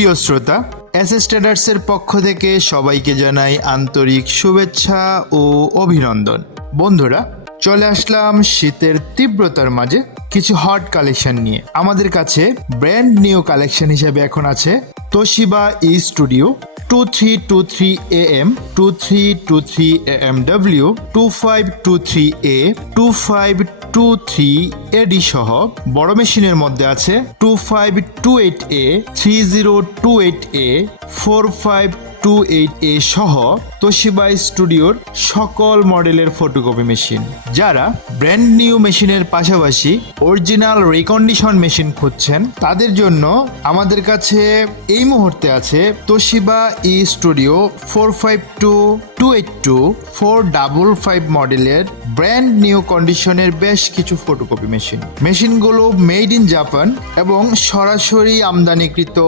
প্রিয় শ্রোতা, এসএস ট্রেডার্সের পক্ষ থেকে সবাইকে জানাই আন্তরিক শুভেচ্ছা ও অভিনন্দন। বন্ধুরা, চলে আসলাম শীতের তীব্রতার মাঝে কিছু হট কালেকশন নিয়ে। আমাদের কাছে ব্র্যান্ড নিউ কালেকশন হিসেবে এখন আছে তোশিবা ই studio 2323AM, 2323AMW, 2523A, 2523AD সহ বড় মেশিনের মধ্যে আছে 2528A, 3028A, 4528A সহ তোশিবা স্টুডিওর সকল মডেলের ফটোকপি মেশিন। যারা ব্র্যান্ড নিউ মেশিনের পাশাপাশি অরিজিনাল রিকন্ডিশন মেশিন খুঁজছেন, তাদের জন্য আমাদের কাছে এই মুহূর্তে আছে তোশিবা ই স্টুডিও 452282, 455 মডেলের ব্র্যান্ড নিউ কন্ডিশনের বেশ কিছু ফটোকপি মেশিন। মেশিনগুলো মেড ইন জাপান এবং সরাসরি আমদানিকৃত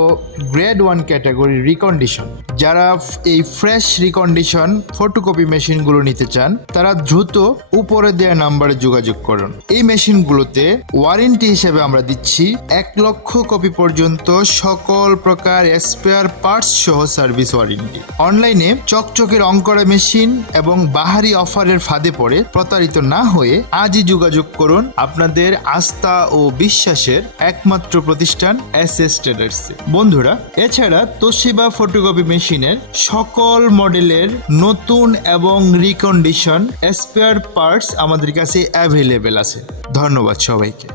গ্রেড 1 ক্যাটাগরি রিকন্ডিশন। যারা এই ফ্রেশ রিকন্ডিশন ফটোকপি মেশিনগুলো নিতে চান, তারা দ্রুত উপরে দেওয়া নাম্বারে যোগাযোগ করুন। এই মেশিনগুলোতে ওয়ারেন্টি হিসেবে আমরা দিচ্ছি 1 লক্ষ কপি পর্যন্ত সকল প্রকার স্পেয়ার পার্টস সহ সার্ভিস ওয়ারেন্টি। অনলাইনে চকচকে রং করা মেশিন এবং বাহারি অফারের ফাঁদে পড়ে প্রতারিত না হয়ে আজই যোগাযোগ করুন আপনাদের আস্থা ও বিশ্বাসের একমাত্র প্রতিষ্ঠান এসএস ট্রেডার্স। বন্ধুরা, এছাড়া তোশিবা ফটোকপি মেশিনের সকল মডেলের নতুন এবং রিকন্ডিশন স্পেয়ার পার্টস আমাদের কাছে অ্যাভেলেবেল আছে। ধন্যবাদ সবাইকে।